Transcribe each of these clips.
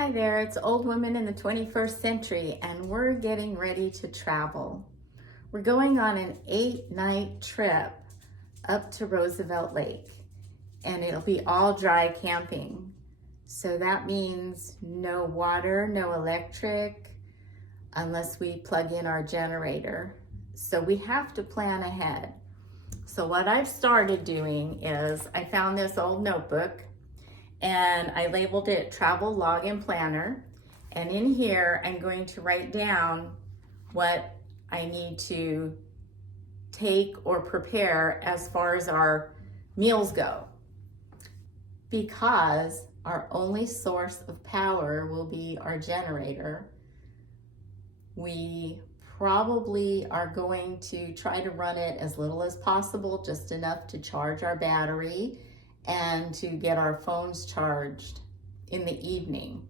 Hi there, it's Old Women in the 21st Century, and we're getting ready to travel. We're going on an 8-night trip up to Roosevelt Lake, and it'll be all dry camping. So that means no water, no electric, unless we plug in our generator. So we have to plan ahead. So what I've started doing is I found this old notebook and I labeled it Travel Log and Planner. And in here, I'm going to write down what I need to take or prepare as far as our meals go. Because our only source of power will be our generator, we probably are going to try to run it as little as possible, just enough to charge our battery and to get our phones charged in the evening.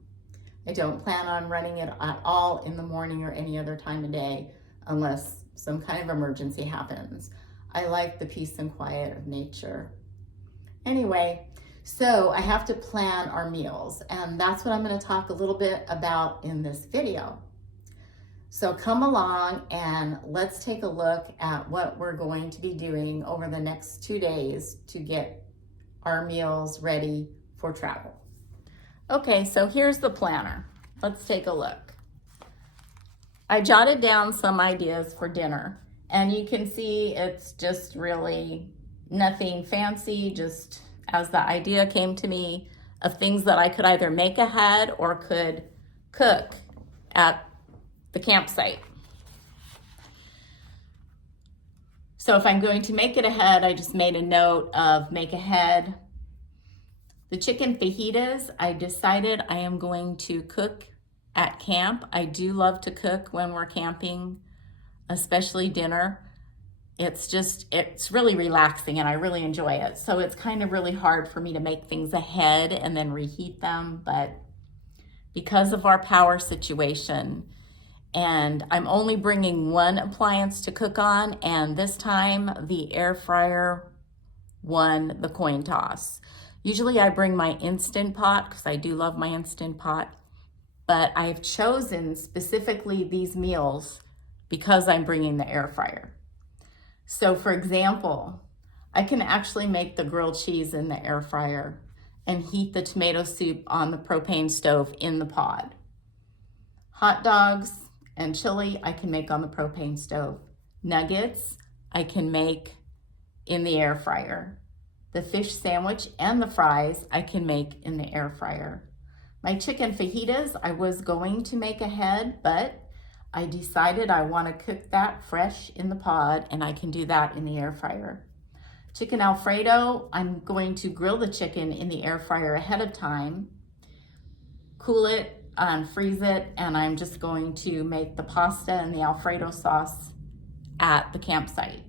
I don't plan on running it at all in the morning or any other time of day unless some kind of emergency happens. I like the peace and quiet of nature. Anyway, so I have to plan our meals, and that's what I'm going to talk a little bit about in this video. So come along and let's take a look at what we're going to be doing over the next 2 days to get our meals ready for travel. Okay, so here's the planner. Let's take a look. I jotted down some ideas for dinner, and you can see it's just really nothing fancy, just as the idea came to me of things that I could either make ahead or could cook at the campsite. So if I'm going to make it ahead, I just made a note of make ahead. The chicken fajitas, I decided I am going to cook at camp. I do love to cook when we're camping, especially dinner. It's really relaxing and I really enjoy it. So it's kind of really hard for me to make things ahead and then reheat them. But because of our power situation, and I'm only bringing one appliance to cook on, and this time the air fryer won the coin toss. Usually I bring my Instant Pot because I do love my Instant Pot, but I've chosen specifically these meals because I'm bringing the air fryer. So for example, I can actually make the grilled cheese in the air fryer and heat the tomato soup on the propane stove in the pod. Hot dogs and chili I can make on the propane stove. Nuggets I can make in the air fryer. The fish sandwich and the fries I can make in the air fryer. My chicken fajitas I was going to make ahead, but I decided I want to cook that fresh in the pod, and I can do that in the air fryer. Chicken Alfredo, I'm going to grill the chicken in the air fryer ahead of time, cool it, and freeze it, and I'm just going to make the pasta and the Alfredo sauce at the campsite.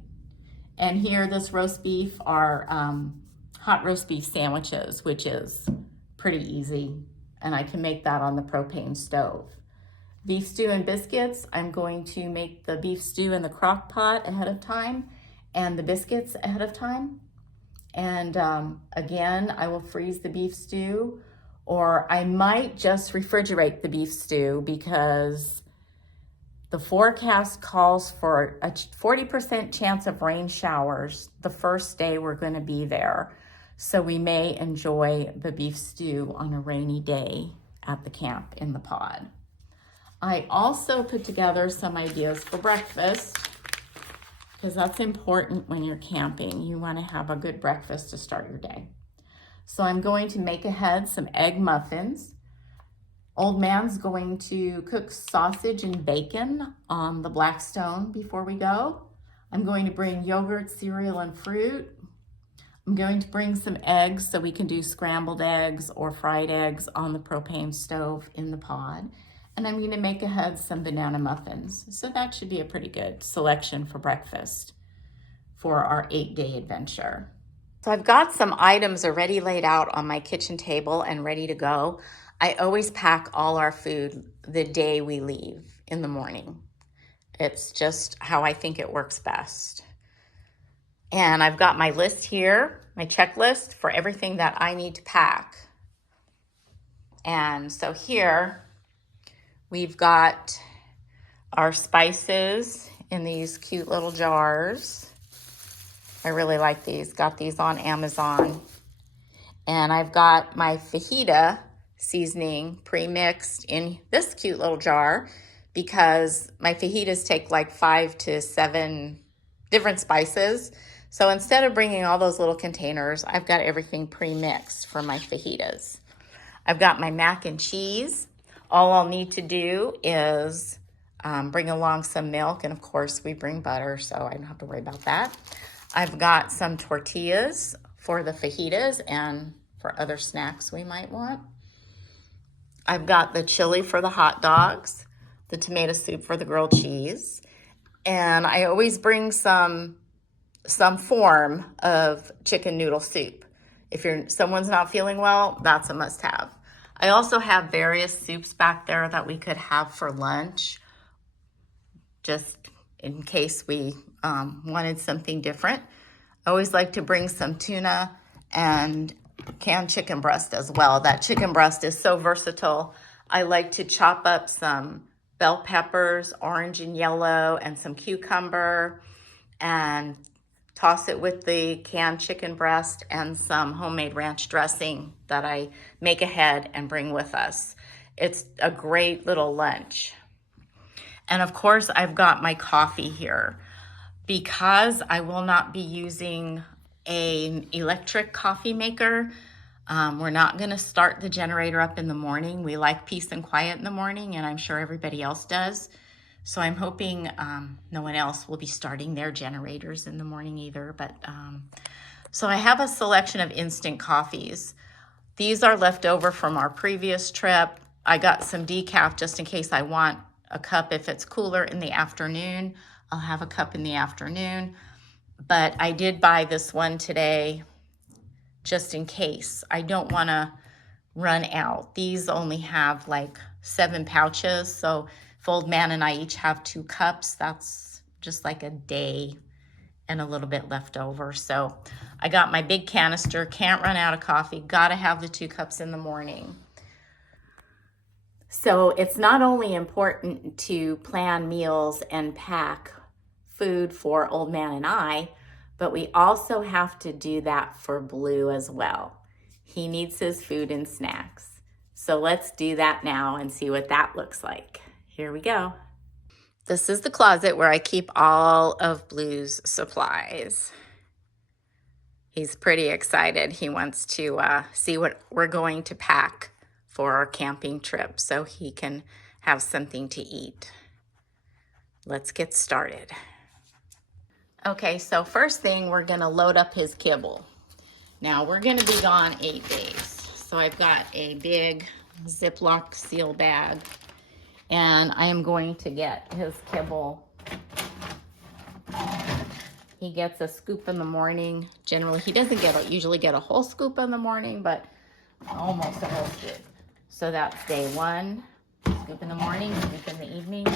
And here, this roast beef are hot roast beef sandwiches, which is pretty easy, and I can make that on the propane stove. Beef stew and biscuits, I'm going to make the beef stew in the crock pot ahead of time and the biscuits ahead of time. And again, I will freeze the beef stew, or I might just refrigerate the beef stew because the forecast calls for a 40% chance of rain showers the first day we're going to be there. So we may enjoy the beef stew on a rainy day at the camp in the pod. I also put together some ideas for breakfast because that's important when you're camping. You want to have a good breakfast to start your day. So I'm going to make ahead some egg muffins. Old man's going to cook sausage and bacon on the Blackstone before we go. I'm going to bring yogurt, cereal, and fruit. I'm going to bring some eggs so we can do scrambled eggs or fried eggs on the propane stove in the pod. And I'm going to make ahead some banana muffins. So that should be a pretty good selection for breakfast for our 8-day adventure. So I've got some items already laid out on my kitchen table and ready to go. I always pack all our food the day we leave in the morning. It's just how I think it works best. And I've got my list here, my checklist for everything that I need to pack. And so here we've got our spices in these cute little jars. I really like these. Got these on Amazon. And I've got my fajita seasoning pre-mixed in this cute little jar because my fajitas take like 5 to 7 different spices. So instead of bringing all those little containers, I've got everything pre-mixed for my fajitas. I've got my mac and cheese. All I'll need to do is bring along some milk, and of course we bring butter, so I don't have to worry about that. I've got some tortillas for the fajitas and for other snacks we might want. I've got the chili for the hot dogs, the tomato soup for the grilled cheese, and I always bring some form of chicken noodle soup. If someone's not feeling well, that's a must-have. I also have various soups back there that we could have for lunch, just in case we wanted something different. I always like to bring some tuna and canned chicken breast as well. That chicken breast is so versatile. I like to chop up some bell peppers, orange and yellow, and some cucumber, and toss it with the canned chicken breast and some homemade ranch dressing that I make ahead and bring with us. It's a great little lunch. And of course, I've got my coffee here. Because I will not be using an electric coffee maker, we're not going to start the generator up in the morning. We like peace and quiet in the morning, and I'm sure everybody else does. So I'm hoping no one else will be starting their generators in the morning either. But so I have a selection of instant coffees. These are left over from our previous trip. I got some decaf just in case I want a cup if it's cooler in the afternoon. I'll have a cup in the afternoon. But I did buy this one today just in case. I don't want to run out. These only have like 7 pouches, so if Old Man and I each have 2 cups, that's just like a day and a little bit left over. So I got my big canister, can't run out of coffee, gotta have the 2 cups in the morning. So it's not only important to plan meals and pack food for Old Man and I, but we also have to do that for Blue as well. He needs his food and snacks. So let's do that now and see what that looks like. Here we go. This is the closet where I keep all of Blue's supplies. He's pretty excited. He wants to see what we're going to pack for our camping trip so he can have something to eat. Let's get started. Okay, so first thing, we're gonna load up his kibble. Now we're gonna be gone 8 days. So I've got a big Ziploc seal bag, and I am going to get his kibble. He gets a scoop in the morning. Generally, he doesn't usually get a whole scoop in the morning, but almost a whole scoop. So that's day 1, scoop in the morning, scoop in the evening.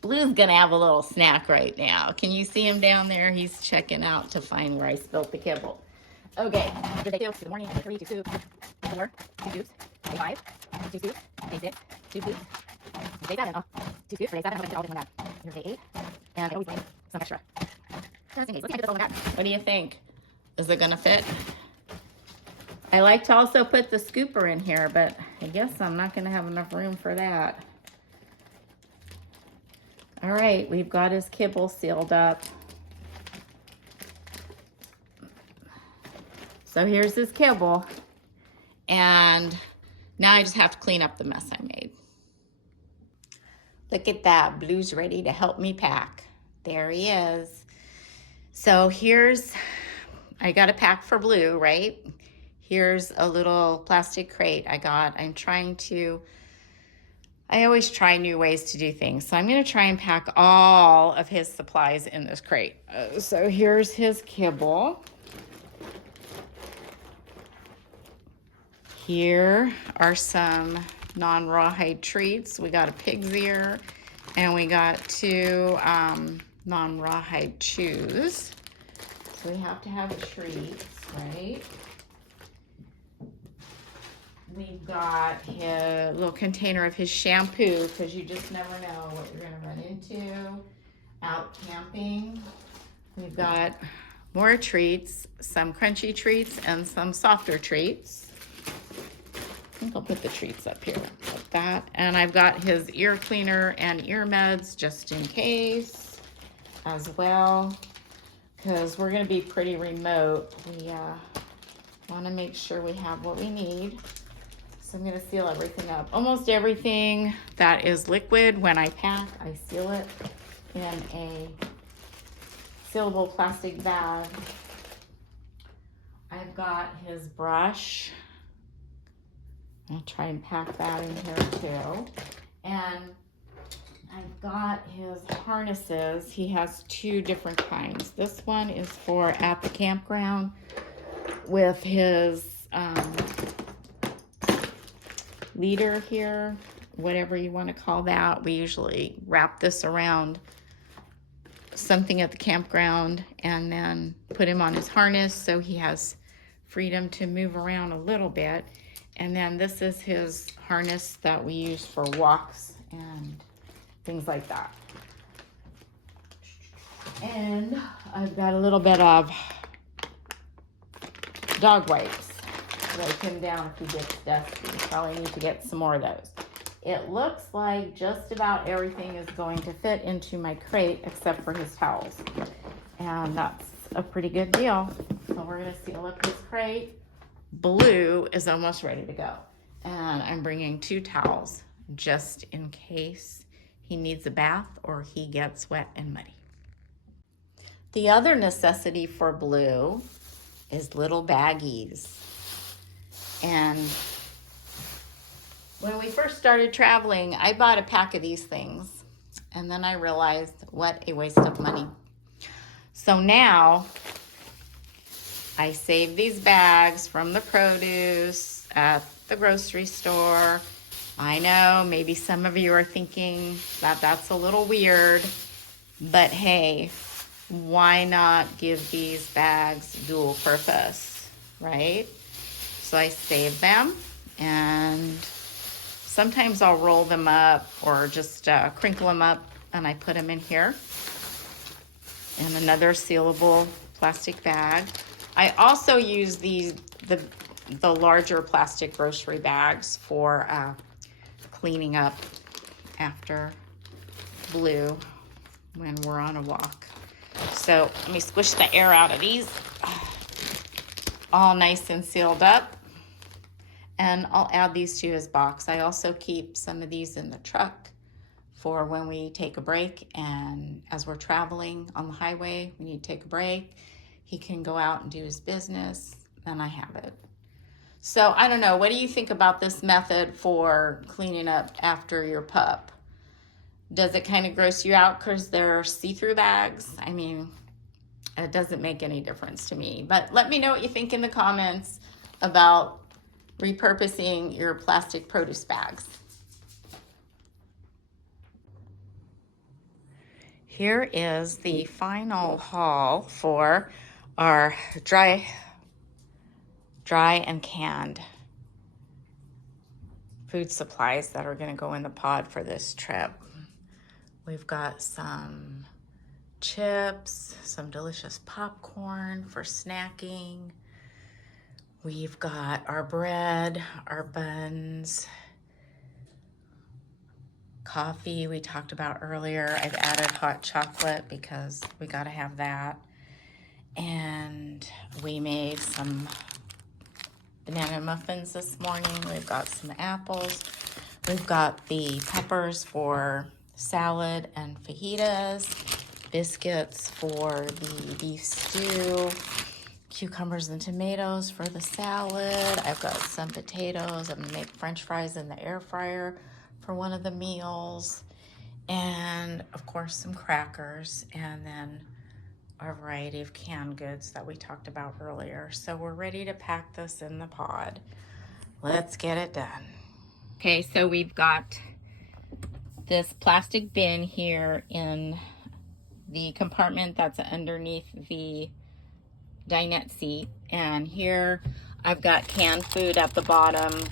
Blue's gonna have a little snack right now. Can you see him down there? He's checking out to find where I spilled the kibble. Okay, day 2, good morning, day 3, 2 scoops, day 4, 2 scoops, day 5, 2 scoops, day 6, 2 scoops, day 7, 2 scoops for day 7, I'm gonna all in one bag. Here's day 8, and I always bring some extra. Let's see, this all in one bag. What do you think? Is it gonna fit? I like to also put the scooper in here, but I guess I'm not gonna have enough room for that. All right, we've got his kibble sealed up. So here's his kibble. And now I just have to clean up the mess I made. Look at that, Blue's ready to help me pack. There he is. So I got a pack for Blue, right? Here's a little plastic crate I got. I always try new ways to do things. So I'm gonna try and pack all of his supplies in this crate. So here's his kibble. Here are some non-rawhide treats. We got a pig's ear, and we got 2 non-rawhide chews. So we have to have treats, right? got his little container of his shampoo, because you just never know what you're gonna run into out camping. We've got more treats, some crunchy treats and some softer treats. I think I'll put the treats up here like that. And I've got his ear cleaner and ear meds just in case as well, because we're gonna be pretty remote. We wanna make sure we have what we need. So I'm gonna seal everything up. Almost everything that is liquid, when I pack, I seal it in a sealable plastic bag. I've got his brush. I'll try and pack that in here too. And I've got his harnesses. He has two different kinds. This one is for at the campground with his leader here, whatever you want to call that. We usually wrap this around something at the campground and then put him on his harness so he has freedom to move around a little bit. And then this is his harness that we use for walks and things like that. And I've got a little bit of dog wipes to wipe him down if he gets dusty. Probably need to get some more of those. It looks like just about everything is going to fit into my crate except for his towels. And that's a pretty good deal. So we're gonna seal up his crate. Blue is almost ready to go. And I'm bringing 2 towels just in case he needs a bath or he gets wet and muddy. The other necessity for Blue is little baggies. And when we first started traveling, I bought a pack of these things. And then I realized what a waste of money. So now I save these bags from the produce at the grocery store. I know maybe some of you are thinking that that's a little weird, but hey, why not give these bags dual purpose, right? So I save them, and sometimes I'll roll them up or just crinkle them up, and I put them in here in another sealable plastic bag. I also use the larger plastic grocery bags for cleaning up after Blue when we're on a walk. So let me squish the air out of these. All nice and sealed up. And I'll add these to his box. I also keep some of these in the truck for when we take a break, and as we're traveling on the highway, we need to take a break. He can go out and do his business, then I have it. So I don't know, what do you think about this method for cleaning up after your pup? Does it kind of gross you out because they're see-through bags? I mean, it doesn't make any difference to me. But let me know what you think in the comments about repurposing your plastic produce bags. Here is the final haul for our dry and canned food supplies that are going to go in the pod for this trip. We've got some chips, some delicious popcorn for snacking. We've got our bread, our buns, coffee we talked about earlier. I've added hot chocolate because we got to have that. And we made some banana muffins this morning. We've got some apples. We've got the peppers for salad and fajitas, biscuits for the beef stew, cucumbers and tomatoes for the salad. I've got some potatoes. I'm gonna make French fries in the air fryer for one of the meals. And of course, some crackers, and then a variety of canned goods that we talked about earlier. So we're ready to pack this in the pod. Let's get it done. Okay, so we've got this plastic bin here in the compartment that's underneath the dinette seat. And here I've got canned food at the bottom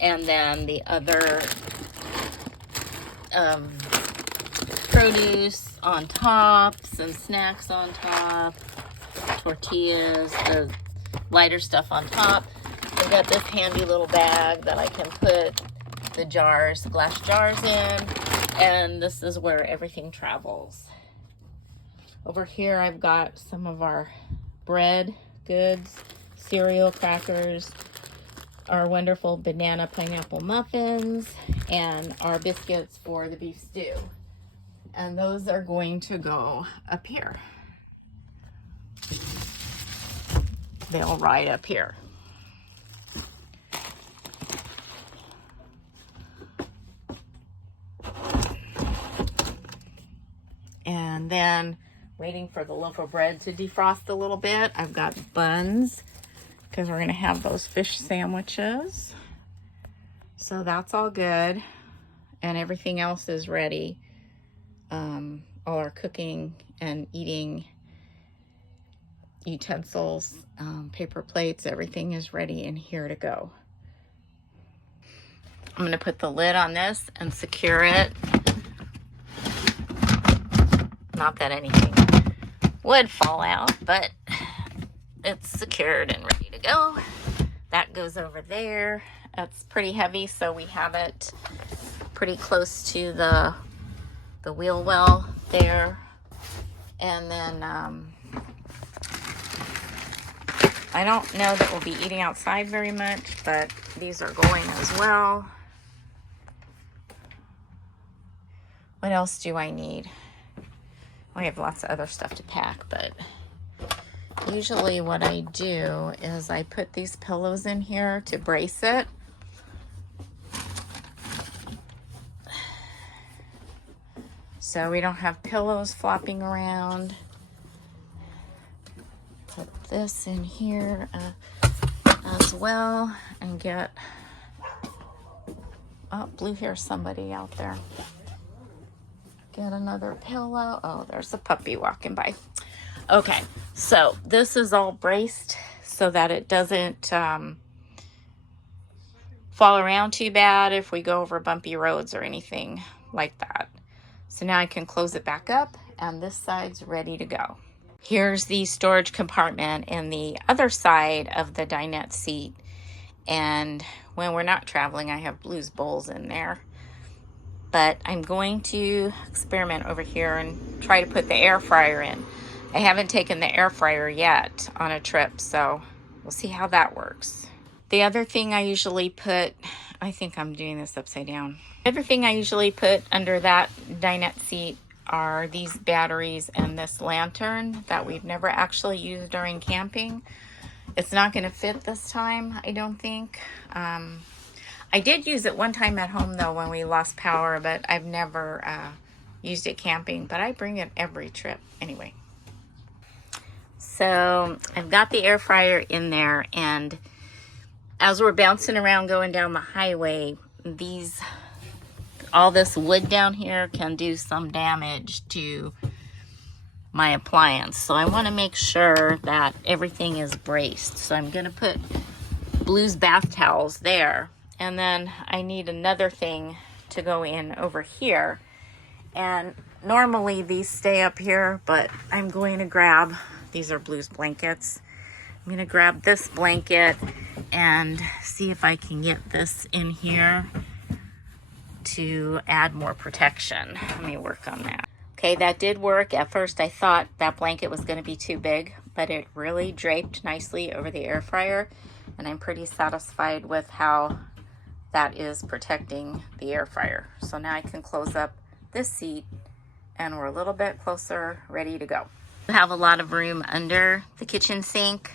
And then the other produce on top, some snacks on top, tortillas, the lighter stuff on top. I've got this handy little bag that I can put the jars, glass jars in, and this is where everything travels. Over here I've got some of our bread goods, cereal, crackers, our wonderful banana pineapple muffins, and our biscuits for the beef stew. And those are going to go up here. They'll ride up here. And then waiting for the loaf of bread to defrost a little bit. I've got buns because we're going to have those fish sandwiches. So that's all good. And everything else is ready. All our cooking and eating utensils, paper plates, everything is ready and here to go. I'm going to put the lid on this and secure it. Not that anything would fall out, but it's secured and ready to go. That goes over there. It's pretty heavy, so we have it pretty close to the wheel well there. And then I don't know that we'll be eating outside very much, but these are going as well. What else do I need? I have lots of other stuff to pack, but usually what I do is I put these pillows in here to brace it. So we don't have pillows flopping around. Put this in here as well and get, oh, Blue hears somebody out there. Get another pillow. Oh, there's a puppy walking by. Okay, so this is all braced so that it doesn't fall around too bad if we go over bumpy roads or anything like that. So now I can close it back up and this side's ready to go. Here's the storage compartment in the other side of the dinette seat. And when we're not traveling, I have Blue's bowls in there. But I'm going to experiment over here and try to put the air fryer in. I haven't taken the air fryer yet on a trip, so we'll see how that works. The other thing I usually put, I think I'm doing this upside down. The other thing I usually put under that dinette seat are these batteries and this lantern that we've never actually used during camping. It's not going to fit this time, I don't think. I did use it one time at home though when we lost power, but I've never used it camping, but I bring it every trip anyway. So I've got the air fryer in there, and as we're bouncing around going down the highway, all this wood down here can do some damage to my appliance. So I want to make sure that everything is braced. So I'm going to put Blue's bath towels there. And then I need another thing to go in over here. And normally these stay up here, but I'm going to grab, these are Blue's blankets. I'm going to grab this blanket and see if I can get this in here to add more protection. Let me work on that. Okay, that did work. At first I thought that blanket was going to be too big, but it really draped nicely over the air fryer. And I'm pretty satisfied with how that is protecting the air fryer. So now I can close up this seat and we're a little bit closer, ready to go. We have a lot of room under the kitchen sink,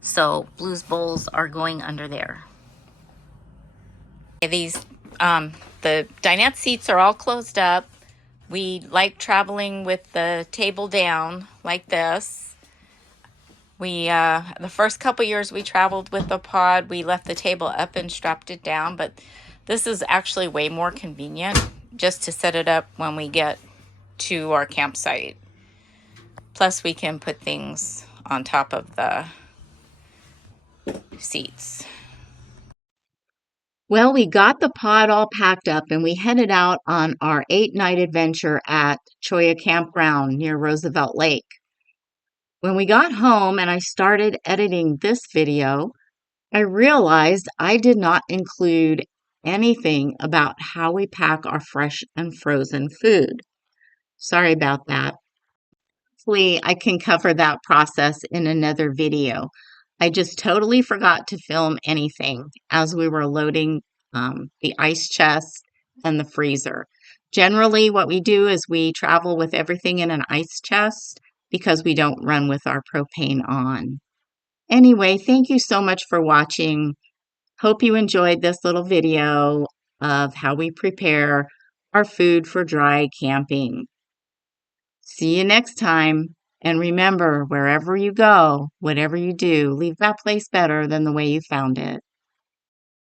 so Blue's bowls are going under there. These, the dinette seats are all closed up. We like traveling with the table down like this. The first couple years we traveled with the pod, we left the table up and strapped it down, but this is actually way more convenient just to set it up when we get to our campsite. Plus we can put things on top of the seats. Well, we got the pod all packed up and we headed out on our 8-night adventure at Cholla Campground near Roosevelt Lake. When we got home and I started editing this video, I realized I did not include anything about how we pack our fresh and frozen food. Sorry about that. Hopefully, I can cover that process in another video. I just totally forgot to film anything as we were loading the ice chest and the freezer. Generally, what we do is we travel with everything in an ice chest because we don't run with our propane on. Anyway, thank you so much for watching. Hope you enjoyed this little video of how we prepare our food for dry camping. See you next time. And remember, wherever you go, whatever you do, leave that place better than the way you found it.